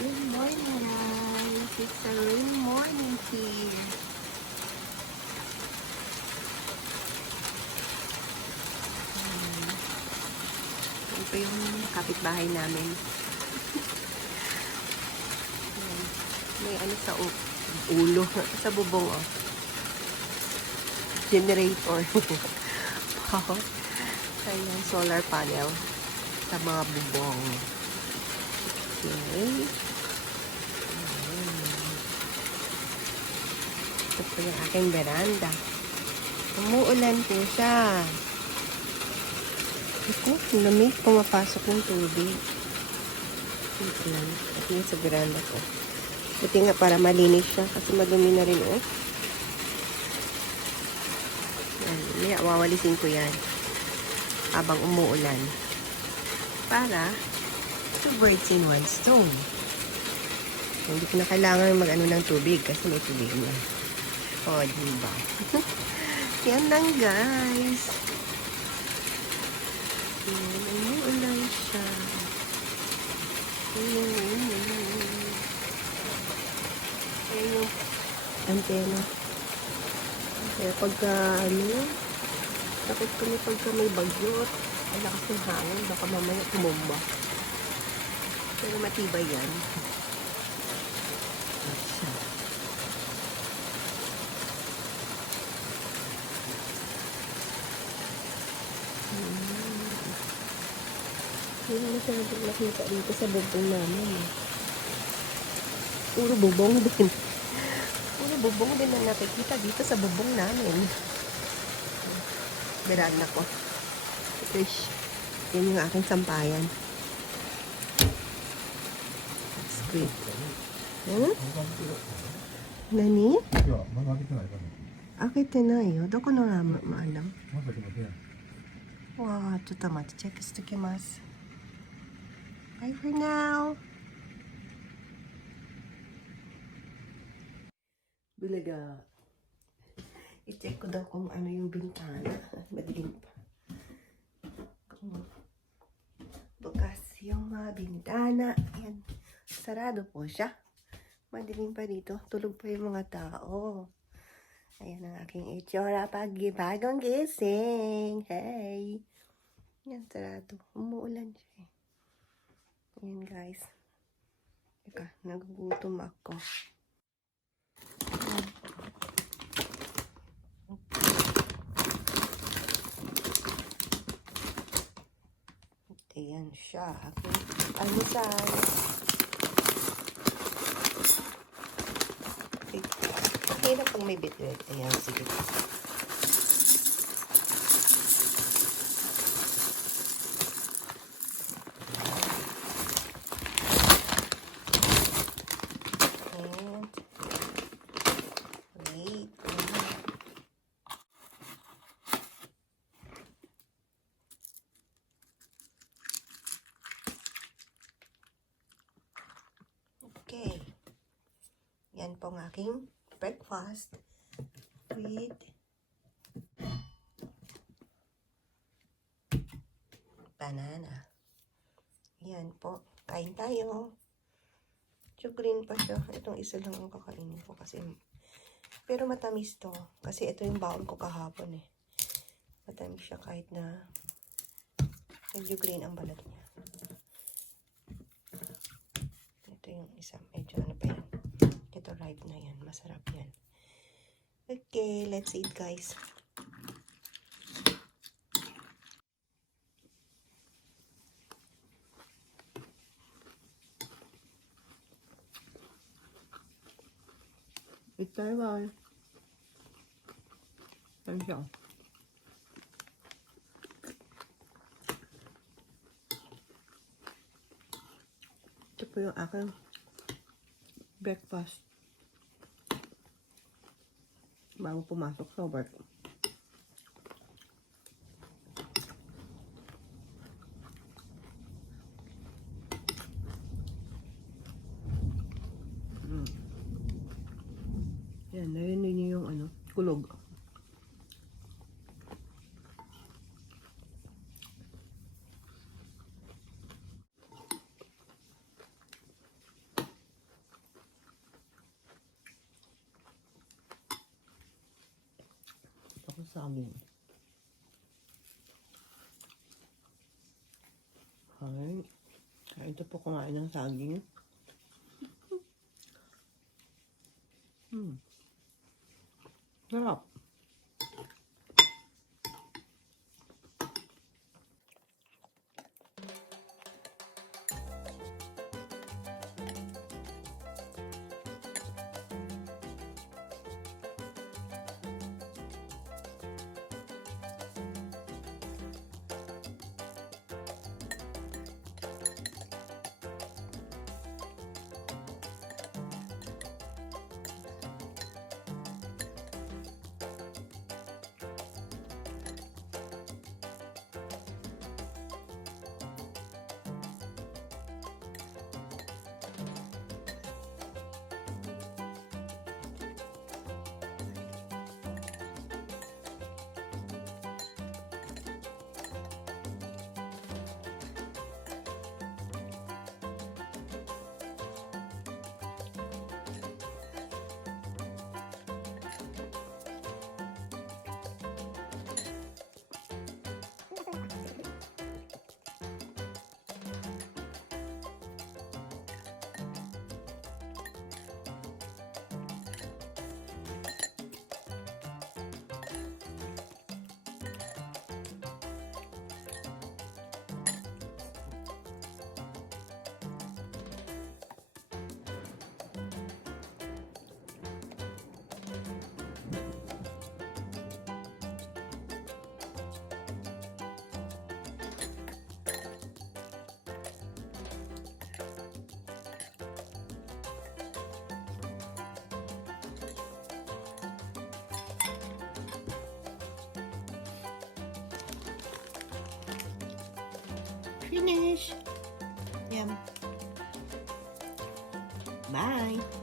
Good morning, guys. It's a rainy morning here. Ito yung kapitbahay namin. May ano sa ulo, sa bubong, oh. Generator. Wow. Ayan, solar panel sa mga bubong. Okay. Ito po yung aking veranda. Umuulan po siya. Ito, lamig. Pumapasok ng tubig. Ito lang. Ito yung sa veranda ko. Buti nga para malinis siya kasi madumi na rin, oh. Yan. Wawalisin ko yan habang umuulan. Para 2 birds in 1 stone. Hindi ko na kailangan mag-ano ng tubig kasi may tubig na. O, diba? Yan lang, guys. Yan, umuulan siya. Ayan yung antena. Kaya pagka, takot kami pagka may bagyo at ang lakas ng hangin, baka mamaya tumumba. Pero matibay yan. Hindi na masyadong nakita dito sa bubong namin. Puro bubong din. Puro bubong din ang nakikita dito sa bubong namin. Beranda ko. Fish. Yan yung aking sampayan. Squid. Hmm? Nani? Akite nai yo. Doko no maalam? Wow, ちょっと待って、チェックしてきます。Bye for now. Bilaga. I-check ko daw kung ano yung bintana. Madilim pa. Bukas yung mga bintana. Ayan. Sarado po siya. Madilim pa dito. Tulog pa yung mga tao. Ayan ang aking itsura pag bagong gising. Hey! Yan, sarado. Umuulan siya. Ayan, guys. Teka, nagugutom ako. Ayan siya. Aking almusal. Okay na pag may bitret. Ayan, sige. Okay. Yan po ang aking breakfast with banana. Yan po. Kain tayo. Green pa siya. Itong isa lang ang kakainin ko kasi pero matamis to. Kasi ito yung baon ko kahapon eh. Matamis siya kahit na medyo green ang balat niya. Ito yung isa. Medyo ano pa yan. Ito ripe na yan. Masarap yan. Okay, let's eat, guys. Eat tayo, guys. Saan siya? Ito po yung aking breakfast. Bago pumasok sa work. Yan, narinig niyo yung ano, kulog. saging. Ay, ito po kumain ng saging. Sarap. Finish. Yum. Bye.